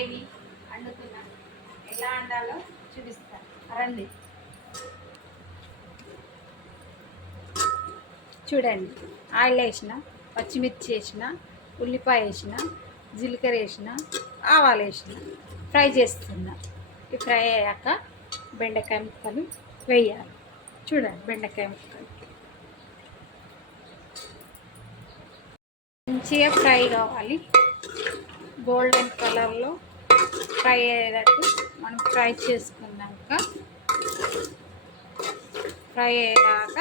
Gravy వండుతున్నాను. ఎలా వండాలో చూపిస్తాను రండి. చూడండి, ఆయిల్ వేసిన, పచ్చిమిర్చి వేసిన, ఉల్లిపాయ వేసిన, జీలకర్ర వేసిన, ఆవాలు వేసిన, ఫ్రై చేస్తున్నా. ఈ ఫ్రై అయ్యాక బెండకాయ ముక్కలు వేయాలి. చూడండి, బెండకాయ ముక్కలు మంచిగా ఫ్రై కావాలి. గోల్డెన్ కలర్లో ఫ్రై అయ్యేటట్టు మనం ఫ్రై చేసుకున్నాక, ఫ్రై అయ్యాక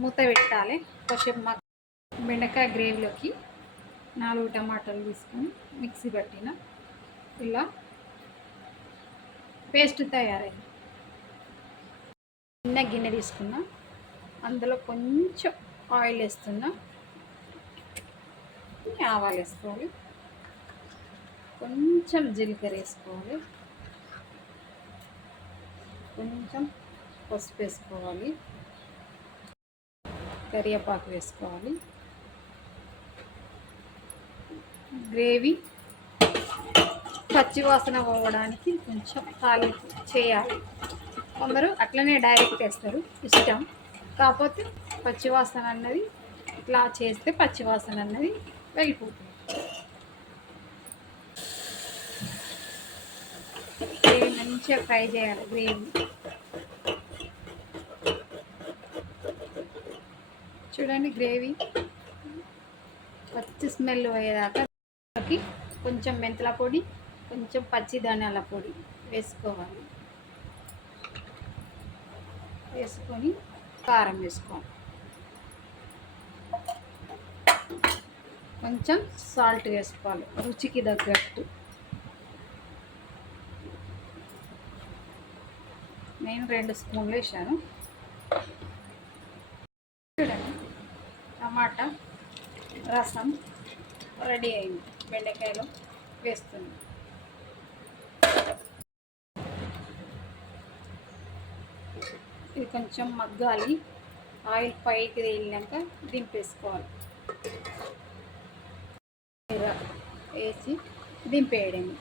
మూత పెట్టాలి. కొంచెం బెండకాయ గ్రేవీలోకి 4 టమాటాలు తీసుకొని మిక్సీ పట్టిన ఇలా పేస్ట్ తయారైంది. చిన్న గిన్నె తీసుకున్నా, అందులో కొంచెం ఆయిల్ వేస్తున్నా, ఆవాలు వేసుకోవాలి, కొంచెం జీలకర్ర వేసుకోవాలి, కొంచెం పసుపు వేసుకోవాలి, కరివేపాకు వేసుకోవాలి. గ్రేవీ పచ్చివాసన పోవడానికి కొంచెం తాలింపు చేయాలి. కొందరు అట్లనే డైరెక్ట్ వేస్తారు, ఇష్టం. కాకపోతే పచ్చివాసన అన్నది ఇట్లా చేస్తే పచ్చివాసన అన్నది వెళ్ళిపోతుంది. గ్రేవీ మంచిగా ఫ్రై చేయాలి. గ్రేవీ చూడండి, గ్రేవీ పచ్చి స్మెల్ పోయేదాకా కొంచెం మెంతుల పొడి, కొంచెం పచ్చి ధనియాల పొడి వేసుకోవాలి. వేసుకొని కారం వేసుకోవాలి, కొంచెం సాల్ట్ వేసుకోవాలి రుచికి తగ్గట్టు. నేను 2 స్పూన్లు వేసాను. చూడండి, టమాటా రసం రెడీ అయింది. బెండకాయలో వేస్తుంది. ఇది కొంచెం మగ్గాలి. ఆయిల్ పైకి తేలినాక దింపేసుకోవాలి. వేసి దింపేయడమే.